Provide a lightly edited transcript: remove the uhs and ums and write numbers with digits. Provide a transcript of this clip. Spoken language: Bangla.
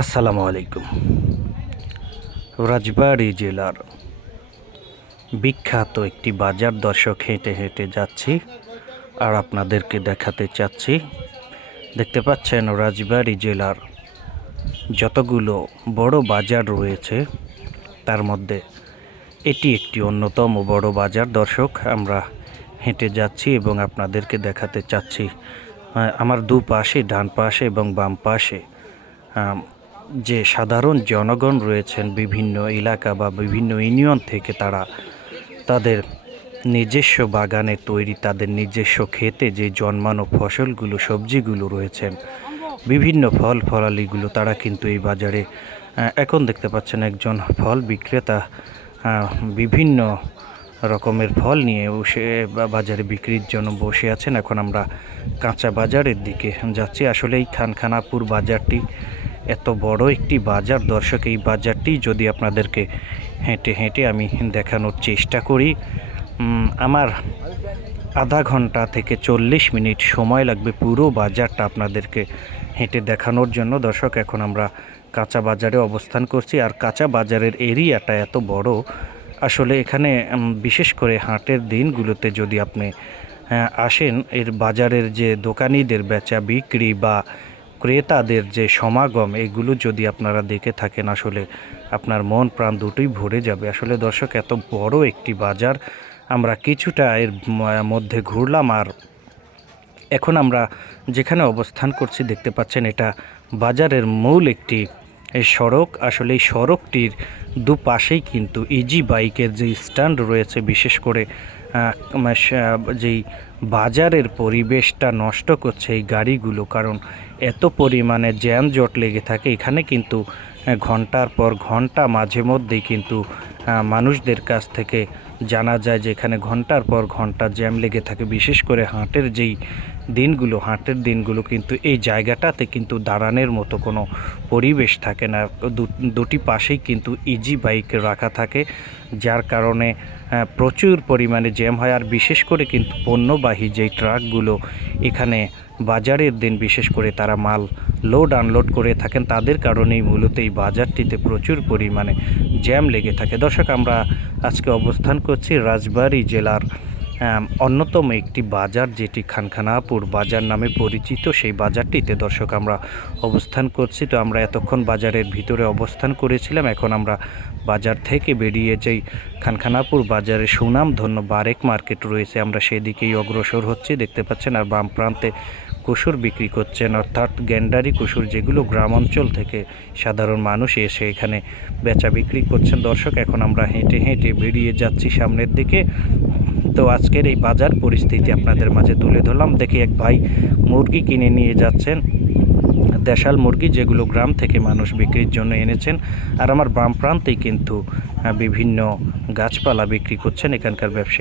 আসসালামু আলাইকুম। রাজবাড়ী জেলার বিখ্যাত একটি বাজার দর্শক হেঁটে হেঁটে যাচ্ছি আর আপনাদেরকে দেখাতে চাচ্ছি। দেখতে পাচ্ছেন রাজবাড়ী জেলার যতগুলো বড় বাজার রয়েছে তার মধ্যে এটি একটি অন্যতম বড় বাজার দর্শক। আমরা হেঁটে যাচ্ছি এবং আপনাদেরকে দেখাতে চাচ্ছি। আমার দুপাশে, ডান পাশে এবং বাম পাশে যে সাধারণ জনগণ রয়েছেন বিভিন্ন এলাকা বা বিভিন্ন ইউনিয়ন থেকে, তারা তাদের নিজস্ব বাগানে তৈরি, তাদের নিজস্ব ক্ষেতে যে জন্মানো ফসলগুলো, সবজিগুলো রয়েছেন, বিভিন্ন ফল ফলালিগুলো তারা কিন্তু এই বাজারে এখন দেখতে পাচ্ছেন একজন ফল বিক্রেতা বিভিন্ন রকমের ফল নিয়ে বসে বাজারে বিক্রির জন্য বসে আছেন। এখন আমরা কাঁচা বাজারের দিকে যাচ্ছি। আসলে এই খানখানাপুর বাজারটি এত বড় একটি বাজার দর্শক, এই বাজারটি যদি আপনাদেরকে হেঁটে হেঁটে আমি দেখানোর চেষ্টা করি, আমার আধা ঘন্টা থেকে 40 মিনিট সময় লাগবে পুরো বাজারটা আপনাদেরকে হেঁটে দেখানোর জন্য দর্শক। এখন আমরা কাঁচা বাজারে অবস্থান করছি, আর কাঁচা বাজারের এরিয়াটা এত বড়। আসলে এখানে বিশেষ করে হাটের দিনগুলোতে যদি আপনি আসেন, এর বাজারের যে দোকানিদের বেচা বিক্রি বা ক্রেতাদের যে সমাগম, এগুলো যদি আপনারা দেখে থাকেন, আসলে আপনার মন প্রাণ দুটোই ভরে যাবে। আসলে দর্শক, এত বড় একটি বাজার, আমরা কিছুটা এর মধ্যে ঘুরলাম, আর এখন আমরা যেখানে অবস্থান করছি দেখতে পাচ্ছেন এটা বাজারের মূল একটি সড়ক। আসলে এই সড়কটির দুপাশেই কিন্তু ইজি বাইকের যে স্ট্যান্ড রয়েছে, বিশেষ করে যেই বাজারের পরিবেশটা নষ্ট করছে এই গাড়িগুলো, কারণ এত পরিমাণে জ্যামজট লেগে থাকে এখানে। কিন্তু ঘন্টার পর ঘন্টা মাঝে মধ্যেই কিন্তু মানুষদের কাছ থেকে জানা যায় যে এখানে ঘন্টার পর ঘন্টা জ্যাম লেগে থাকে। বিশেষ করে হাটের দিনগুলো কিন্তু এই জায়গাটাতে কিন্তু দাঁড়ানোর মতো কোনো পরিবেশ থাকে না। দুটি পাশেই কিন্তু ইজি বাইক রাখা থাকে, যার কারণে প্রচুর পরিমাণে জ্যাম হয়। আর বিশেষ করে কিন্তু পণ্যবাহী যেই ট্রাকগুলো এখানে বাজারের দিন বিশেষ করে তারা মাল লোড আনলোড করে থাকেন, তাদের কারণেই মূলত এই বাজারটিতে প্রচুর পরিমাণে জ্যাম লেগে থাকে দর্শক। আমরা আজকে অবস্থান করছি রাজবাড়ী জেলার অন্যতম একটি বাজার, যেটি খানখানাপুর বাজার নামে পরিচিত, সেই বাজারটিতে দর্শক আমরা অবস্থান করছি। তো আমরা এতক্ষণ বাজারের ভিতরে অবস্থান করেছিলাম, এখন আমরা বাজার থেকে বেরিয়ে যেই খানখানাপুর বাজারে সুনামধন্য বারেক মার্কেট রয়েছে, আমরা সেদিকেই অগ্রসর হচ্ছি দেখতে পাচ্ছেন। আর বাম প্রান্তে কুসুর বিক্রি করছেন, অর্থাৎ গ্যান্ডারি কুসুর, যেগুলো গ্রাম অঞ্চল থেকে সাধারণ মানুষ এসে এখানে বেচা বিক্রি করছেন দর্শক। এখন আমরা হেঁটে হেঁটে বেরিয়ে যাচ্ছি সামনের দিকে। তো আজকের এই বাজার পরিস্থিতি আপনাদের মাঝে তুলে ধরলাম। দেখি এক ভাই মুরগি কিনে নিয়ে যাচ্ছেন, দেশাল মুরগি, যেগুলো গ্রাম থেকে মানুষ বিক্রির জন্য এনেছেন। আর আমার বাম প্রান্তেই কিন্তু বিভিন্ন গাছপালা বিক্রি করছেন এখানকার ব্যবসায়ী।